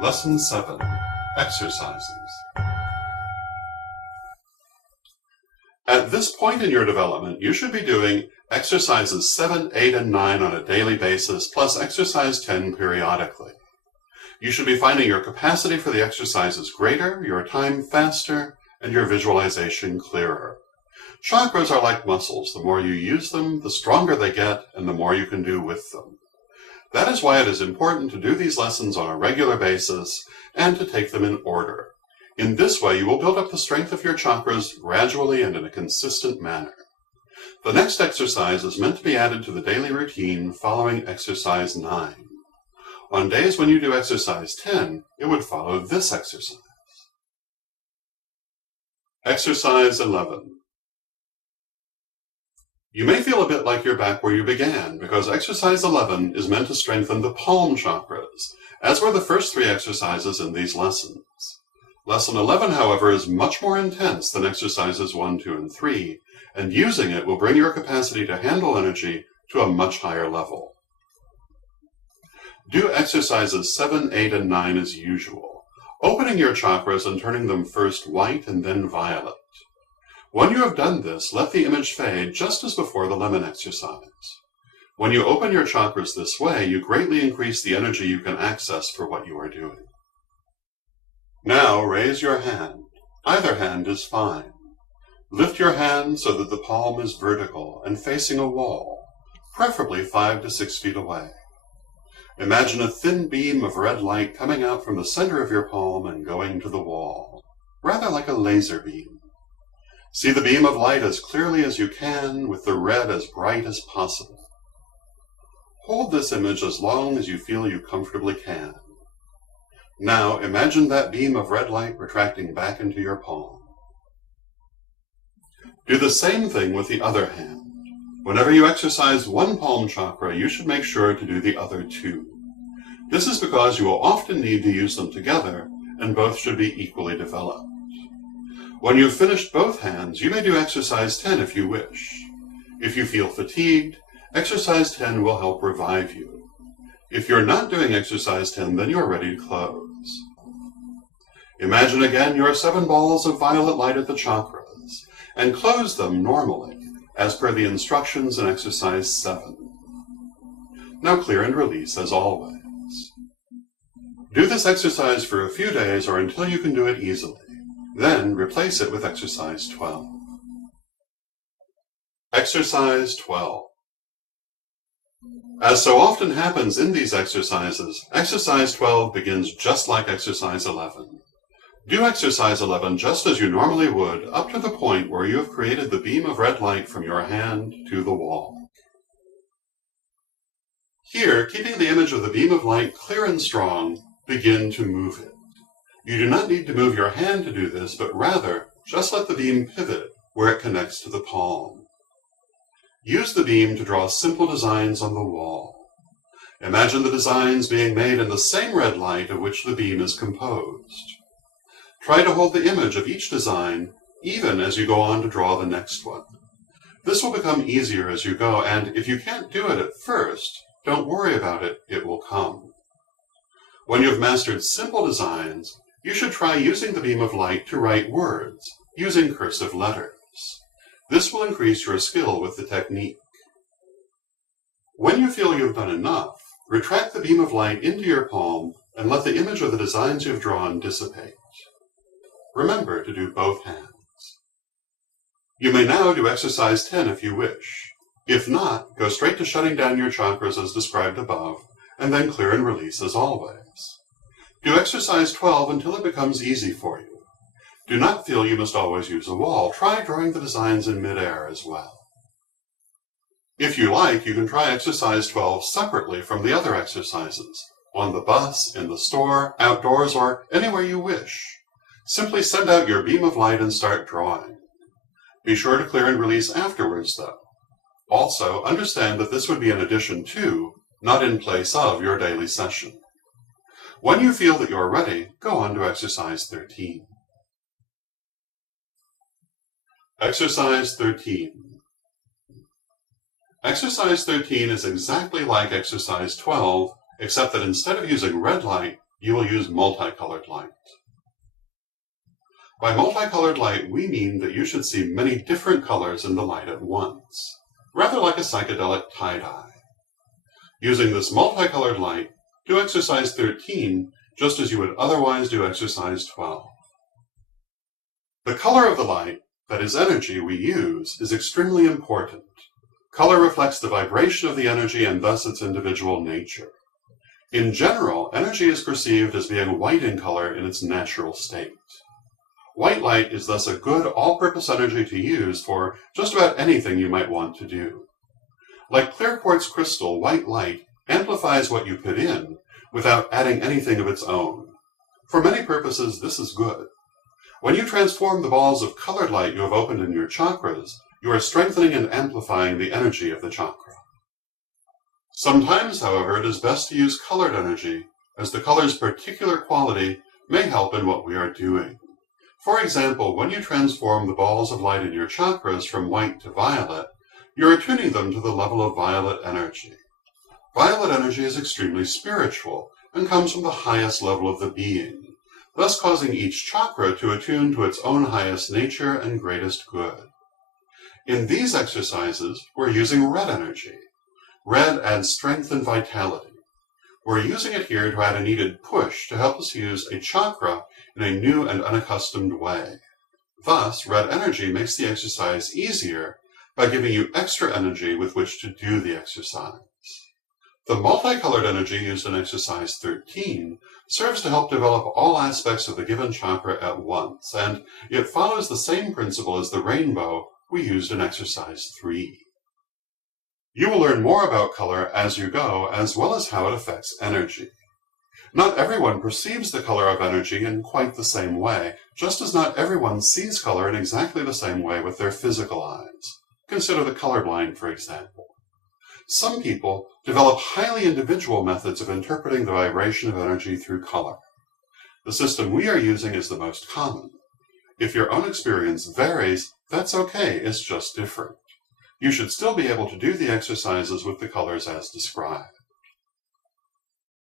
Lesson 7. Exercises. At this point in your development, you should be doing exercises 7, 8, and 9 on a daily basis, plus exercise 10 periodically. You should be finding your capacity for the exercises greater, your time faster, and your visualization clearer. Chakras are like muscles. The more you use them, the stronger they get, and the more you can do with them. That is why it is important to do these lessons on a regular basis and to take them in order. In this way, you will build up the strength of your chakras gradually and in a consistent manner. The next exercise is meant to be added to the daily routine following exercise 9. On days when you do exercise 10, it would follow this exercise. Exercise 11. You may feel a bit like you're back where you began, because exercise 11 is meant to strengthen the palm chakras, as were the first 3 exercises in these lessons. Lesson 11, however, is much more intense than exercises 1, 2, and 3, and using it will bring your capacity to handle energy to a much higher level. Do exercises 7, 8, and 9 as usual, opening your chakras and turning them first white and then violet. When you have done this, let the image fade just as before the lemon exercise. When you open your chakras this way, you greatly increase the energy you can access for what you are doing. Now raise your hand. Either hand is fine. Lift your hand so that the palm is vertical and facing a wall, preferably 5 to 6 feet away. Imagine a thin beam of red light coming out from the center of your palm and going to the wall, rather like a laser beam. See the beam of light as clearly as you can, with the red as bright as possible. Hold this image as long as you feel you comfortably can. Now imagine that beam of red light retracting back into your palm. Do the same thing with the other hand. Whenever you exercise one palm chakra, you should make sure to do the other 2. This is because you will often need to use them together, and both should be equally developed. When you've finished both hands, you may do exercise 10 if you wish. If you feel fatigued, exercise 10 will help revive you. If you're not doing exercise 10, then you're ready to close. Imagine again your 7 balls of violet light at the chakras, and close them normally, as per the instructions in exercise 7. Now clear and release as always. Do this exercise for a few days or until you can do it easily. Then replace it with exercise 12. Exercise 12. As so often happens in these exercises, exercise 12 begins just like exercise 11. Do exercise 11 just as you normally would, up to the point where you have created the beam of red light from your hand to the wall. Here, keeping the image of the beam of light clear and strong, begin to move it. You do not need to move your hand to do this, but rather just let the beam pivot where it connects to the palm. Use the beam to draw simple designs on the wall. Imagine the designs being made in the same red light of which the beam is composed. Try to hold the image of each design even as you go on to draw the next one. This will become easier as you go, and if you can't do it at first, don't worry about it, it will come. When you have mastered simple designs, you should try using the beam of light to write words, using cursive letters. This will increase your skill with the technique. When you feel you've done enough, retract the beam of light into your palm and let the image of the designs you've drawn dissipate. Remember to do both hands. You may now do exercise 10 if you wish. If not, go straight to shutting down your chakras as described above, and then clear and release as always. Do exercise 12 until it becomes easy for you. Do not feel you must always use a wall. Try drawing the designs in midair as well. If you like, you can try exercise 12 separately from the other exercises, on the bus, in the store, outdoors, or anywhere you wish. Simply send out your beam of light and start drawing. Be sure to clear and release afterwards, though. Also, understand that this would be in addition to, not in place of, your daily session. When you feel that you're ready, go on to exercise 13. Exercise 13. Exercise 13 is exactly like exercise 12, except that instead of using red light, you will use multicolored light. By multicolored light, we mean that you should see many different colors in the light at once, rather like a psychedelic tie-dye. Using this multicolored light, do exercise 13 just as you would otherwise do exercise 12. The color of the light, that is energy, we use is extremely important. Color reflects the vibration of the energy and thus its individual nature. In general, energy is perceived as being white in color in its natural state. White light is thus a good all-purpose energy to use for just about anything you might want to do. Like clear quartz crystal, white light amplifies what you put in without adding anything of its own. For many purposes, this is good. When you transform the balls of colored light you have opened in your chakras, you are strengthening and amplifying the energy of the chakra. Sometimes, however, it is best to use colored energy, as the color's particular quality may help in what we are doing. For example, when you transform the balls of light in your chakras from white to violet, you are tuning them to the level of violet energy. Violet energy is extremely spiritual and comes from the highest level of the being, thus causing each chakra to attune to its own highest nature and greatest good. In these exercises, we're using red energy. Red adds strength and vitality. We're using it here to add a needed push to help us use a chakra in a new and unaccustomed way. Thus, red energy makes the exercise easier by giving you extra energy with which to do the exercise. The multicolored energy used in exercise 13 serves to help develop all aspects of the given chakra at once, and it follows the same principle as the rainbow we used in exercise 3. You will learn more about color as you go, as well as how it affects energy. Not everyone perceives the color of energy in quite the same way, just as not everyone sees color in exactly the same way with their physical eyes. Consider the colorblind, for example. Some people develop highly individual methods of interpreting the vibration of energy through color. The system we are using is the most common. If your own experience varies, that's okay, it's just different. You should still be able to do the exercises with the colors as described.